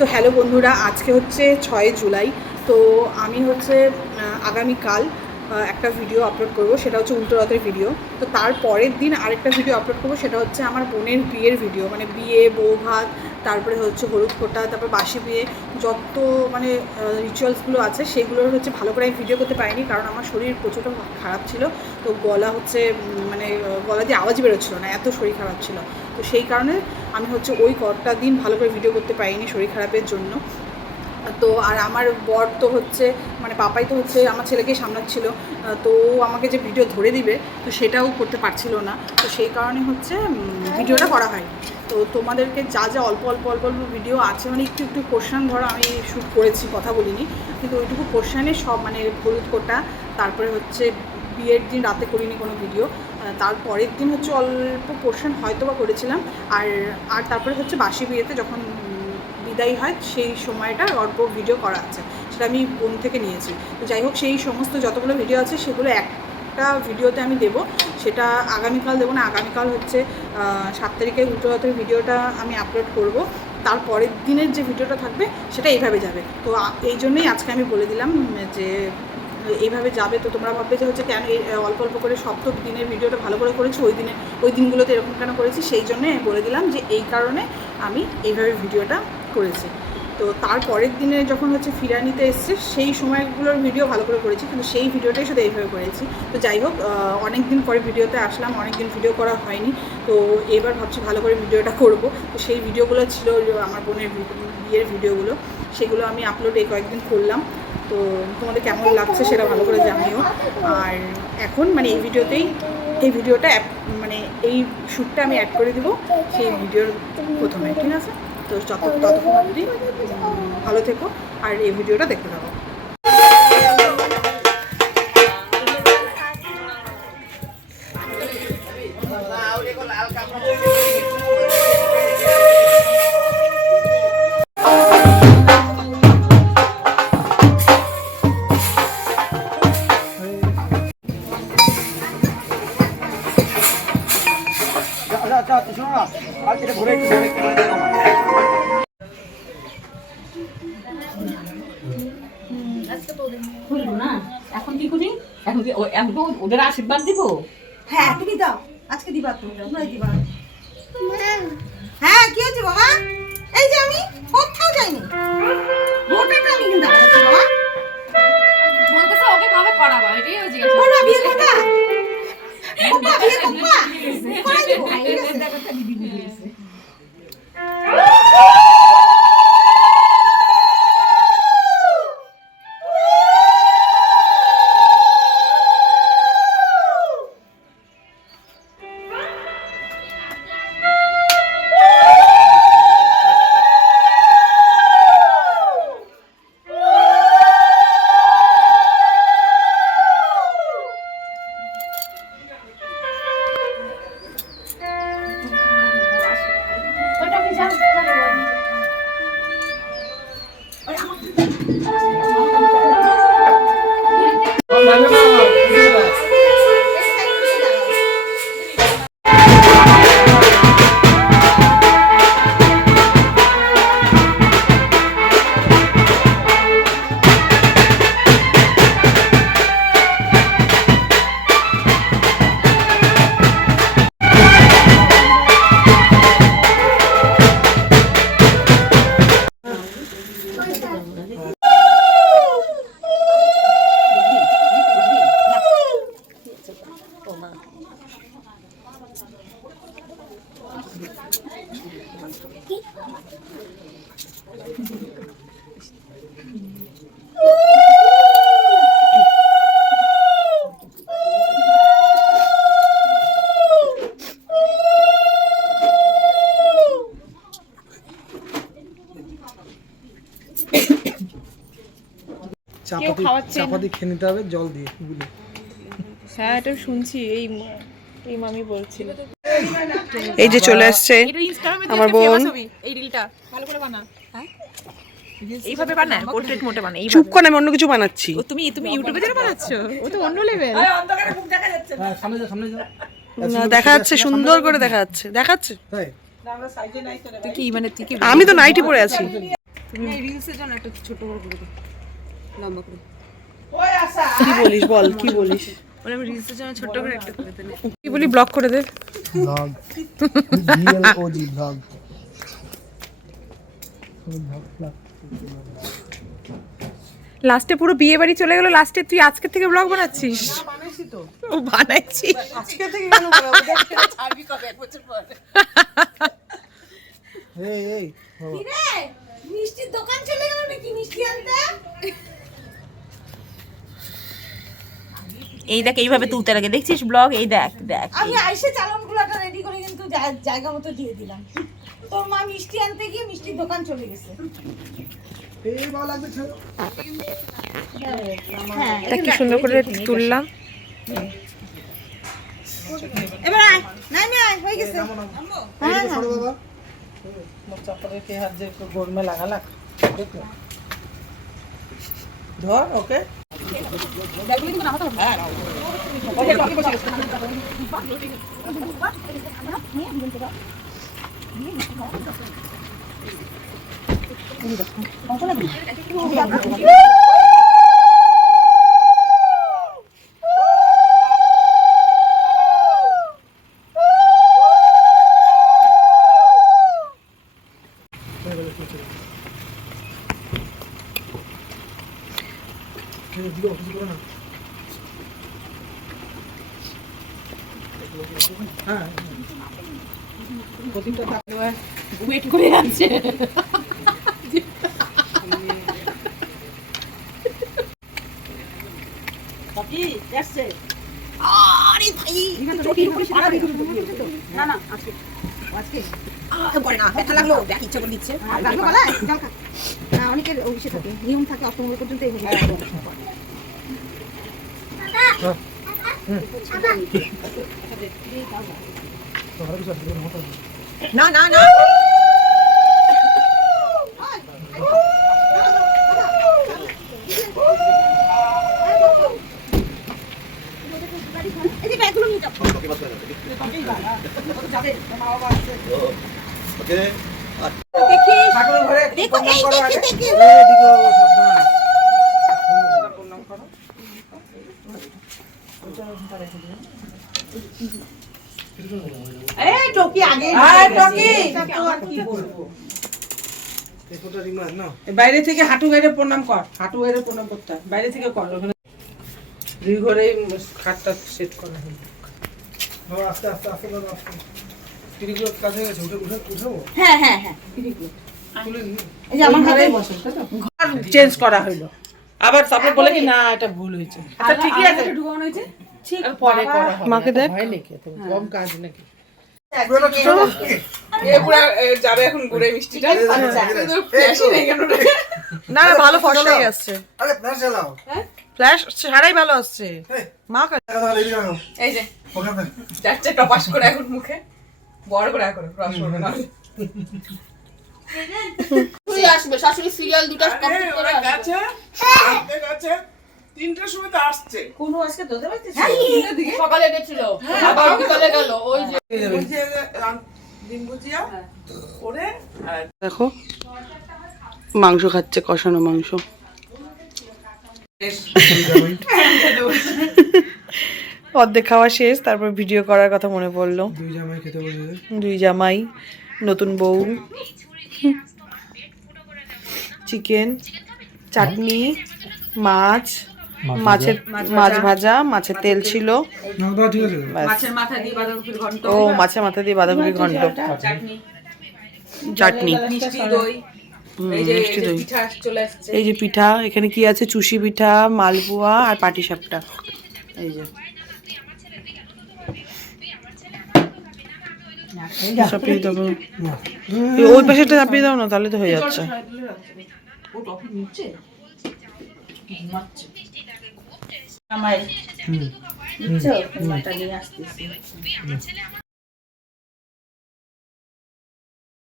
তো হ্যালো বন্ধুরা, আজকে হচ্ছে 6 জুলাই। তো আমি হচ্ছে আগামীকাল একটা ভিডিও আপলোড করব, সেটা হচ্ছে উল্টো রথের ভিডিও। তো তার পরের দিন আরেকটা ভিডিও আপলোড করব, সেটা হচ্ছে আমার বোনের বিয়ের ভিডিও, মানে বিয়ে, বউ ভাত, তারপরে হচ্ছে হলুদ ফোঁটা, তারপর বাসি বিয়ে, যত মানে রিচুয়ালসগুলো আছে সেগুলোর হচ্ছে ভালো করে আমি ভিডিও করতে পারিনি, কারণ আমার শরীর প্রচুর খারাপ ছিল। তো গলা হচ্ছে মানে গলা দিয়ে আওয়াজ বেরোচ্ছিলো না, এত শরীর খারাপ ছিল। তো সেই কারণে আমি হচ্ছে ওই কটা দিন ভালো করে ভিডিও করতে পারিনি শরীর খারাপের জন্য। তো আর আমার বর তো হচ্ছে মানে পাপাই তো হচ্ছে আমার ছেলেকে সামলাচ্ছিল, তো ও আমাকে যে ভিডিও ধরে দিবে তো সেটাও করতে পারছিল না। তো সেই কারণে হচ্ছে ভিডিওটা করা হয়। তো তোমাদেরকে যা যা অল্প অল্প অল্প অল্প ভিডিও আছে, মানে একটু একটু পোর্শন ধরো আমি শ্যুট করেছি, কথা বলিনি, কিন্তু ওইটুকু পোর্শনে সব মানে হলুদ কোটা, তারপরে হচ্ছে বিয়ের দিন রাতে করিনি কোনো ভিডিও, তারপরের দিন হচ্ছে অল্প পোর্শন হয়তো বা করেছিলাম। আর তারপরে হচ্ছে বাসি বিয়েতে যখন বিদায় হয় সেই সময়টা অল্প ভিডিও করা আছে, সেটা আমি বোন থেকে নিয়েছি। তো যাই হোক, সেই সমস্ত যতগুলো ভিডিও আছে সেগুলো একটা ভিডিওতে আমি দেবো, সেটা আগামীকাল দেবো না, আগামীকাল হচ্ছে 7 তারিখে উল্টো রথের ভিডিওটা আমি আপলোড করব। তারপরের দিনের যে ভিডিওটা থাকবে সেটা এইভাবে যাবে। তো এই জন্যই আজকে আমি বলে দিলাম যে এইভাবে যাবে। তো তোমরা ভাববে যে হচ্ছে কেন অল্প অল্প করে সব তো দিনের ভিডিওটা ভালো করে করেছি, ওই দিনগুলোতে এরকম কেন করেছি, সেই জন্যে বলে দিলাম যে এই কারণে আমি এইভাবে ভিডিওটা করেছি। তো তারপরের দিনে যখন হচ্ছে ফিরানিতে এসছে সেই সময়গুলোর ভিডিও ভালো করে করেছি, কিন্তু সেই ভিডিওটাই শুধু এইভাবে করেছি। তো যাই হোক, অনেক দিন পরে ভিডিওতে আসলাম, অনেক দিন ভিডিও করা হয়নি, তো এবার ভাবছি ভালো করে ভিডিওটা করব। তো সেই ভিডিওগুলো ছিল আমার বোনের বিয়ের ভিডিওগুলো, সেগুলো আমি আপলোড এই কয়েকদিন করলাম। তো তোমাদের কেমন লাগছে সেটা ভালো করে জানিও। আর এখন মানে এই ভিডিওটা মানে এই শ্যুটটা আমি অ্যাড করে দিব সেই ভিডিওর প্রথমে, ঠিক আছে? তো ততক্ষণ অবধি ভালো থেকো আর এই ভিডিওটা দেখতে থাকো। এখন কি করি? এখন কি ওদের আশীর্বাদ দিব? হ্যাঁ তুমি দাও, আজকে দিবা, তোমরাই দিবা। হ্যাঁ কি হচ্ছে বাবা? এই যে আমি কোথাও যাইনি, ওটাটা আমি কিন্তু আসছি বাবা। বলতেছে ওকে কবে করাবা, এটাই ও জিজ্ঞাসা ওরা বিয়ে করবা, ওটা বিয়ে করবা, করে দিব। চাপাতি খেয়ে নিতে হবে জল দিয়ে গুলে। হ্যাঁ, এটা শুনছি, এই মামি বলছিল। এই যে চলে আসছে আমার বোন। এই রিলটা ভালো করে বানা। হ্যাঁ, এইভাবে বানা, পোর্ট্রেট মোটে বানা। চুপ করে, আমি অন্য কিছু বানাচ্ছি। ও তুমি ইউটিউবে যারা বানাচ্ছো, ও তো অন্য লেভেল। হ্যাঁ, সামনে যা দেখা যাচ্ছে, সুন্দর করে দেখা যাচ্ছে। তাই তুই কি মানে তুই কি আমি তো নাইটি পরে আছি। রিলসের জন্য একটা ছোট করে করে লম্বা করে কি বলিস বল, কি বলিস? মানে আমি রিলসের জন্য ছোট করে একটা করে দিলে কি বলি, ব্লক করে দে। ব্লগ VLOG ব্লগ লাস্টে পুরো বিয়ে বাড়ি চলে গেল, লাস্টে তুই আজকে থেকে ব্লগ বানাচ্ছিস? বানাইছি তো ও বানাইছি। আজকে থেকে কেন বলবো ছাড়বি কবে এক বছর পর এই কি রে মিষ্টির দোকান চলে গেল নাকি মিষ্টি আনতে এই দেখ এইভাবে তুলতে লাগে, দেখছিস ব্লগ? এই দেখ দেখ আমি আইসে চালানগুলোটা রেডি করে কিন্তু জায়গা মতো দিয়ে দিলাম তোর মা মিষ্টি আনতে গিয়ে মিষ্টির দোকান চলে গেছে এই ভালো লাগবে ছেড়ে হ্যাঁ তা কি সুন্দর করে তুললাম। এবার আয় নাই নাই হয়ে গেছে হ্যাঁ ছোট বাবা चप्पल के हाथ जे गोड़ में लगा लग धर ओके ওয়েট করে আছে। অনেকের অভিষেক থাকে নিয়ম থাকে অষ্টমঙ্গল পর্যন্ত এই না না না ठाकुर घरे দেখো এই দেখে দেখে प्रणाम करो এই টকি আগে টকি কি বলবো এই ফটো রিমার না বাইরে থেকে হাঁটু গাইরে প্রণাম কর, হাঁটু গাইরে প্রণাম করতে হয়, বাইরে থেকে কর। ওখানে দুই ঘরে খাটটা সেট করা হলো। বাবা আস্তে আস্তে আস্তে বাবা আস্তে তিরিগুলো কাছে গেছে উঠাবো হ্যাঁ হ্যাঁ হ্যাঁ তুলে নি এই যে আমার ঘরে বসে ঘর চেঞ্জ করা হইলো, আবার তারপর বলে কি না এটা ভুল হয়েছে। আচ্ছা ঠিকই আছে, ঢুকানো হয়েছে ঠিক পরে করা হবে। মাকে দেখ। ভয় নাকি এত কম কাজ নাকি? যাবে এখন ঘুরে মিষ্টিটা না না, ভালো ফর্সাই আসছে, আরে ফ্ল্যাশ জ্বালাও ফ্ল্যাশ ছাড়াই ভালো আসছে। মা রেডি করো এই যে ওখানে যাচ্ছে টপাস করে এখন মুখে বড় করে এখন রস করবে না। তুই আসবে শাশুড়ি সিরিয়াল দুটো কমপ্লিট করে আসবে। গেছে 3টার সময় তো আসছে কোন আজকে তোদের বাড়িতে সকালে গেছিল আবার বিকালে গেল ওই যে ডিম ভুজিয়া করে আর দেখো মাংস খাচ্ছে, কষানো মাংস। অর্ধেক খাওয়া শেষ, তারপর ভিডিও করার কথা মনে পড়লো। দুই জামাই খেতে বসেছে দুই জামাই, নতুন বউ, চিকেন, চাটনি, মাছ, মাছ ভাজা, মাছের তেল ছিল, না বাবা ঠিক আছে ব্যাস। মাছের মাথা দিয়ে বাঁধাকপির ঘন্ট, ও মাছের মাথা দিয়ে বাঁধাকপি ঘন্ট, চাটনি, চাটনি, মিষ্টি দই, এই যে মিষ্টি দই, পিঠা চলে আসছে। এই যে পিঠা, এখানে কি আছে, চুষি পিঠা, মালপোয়া আর পাটিসাপটা। এই যে চাপিয়ে দেবো, ওই পাশেটা চাপিয়ে দাও না, তাহলে তো হয়ে যাচ্ছে। ও টপি নিচে আমার বুঝছো মাটা নিয়ে আসতেছি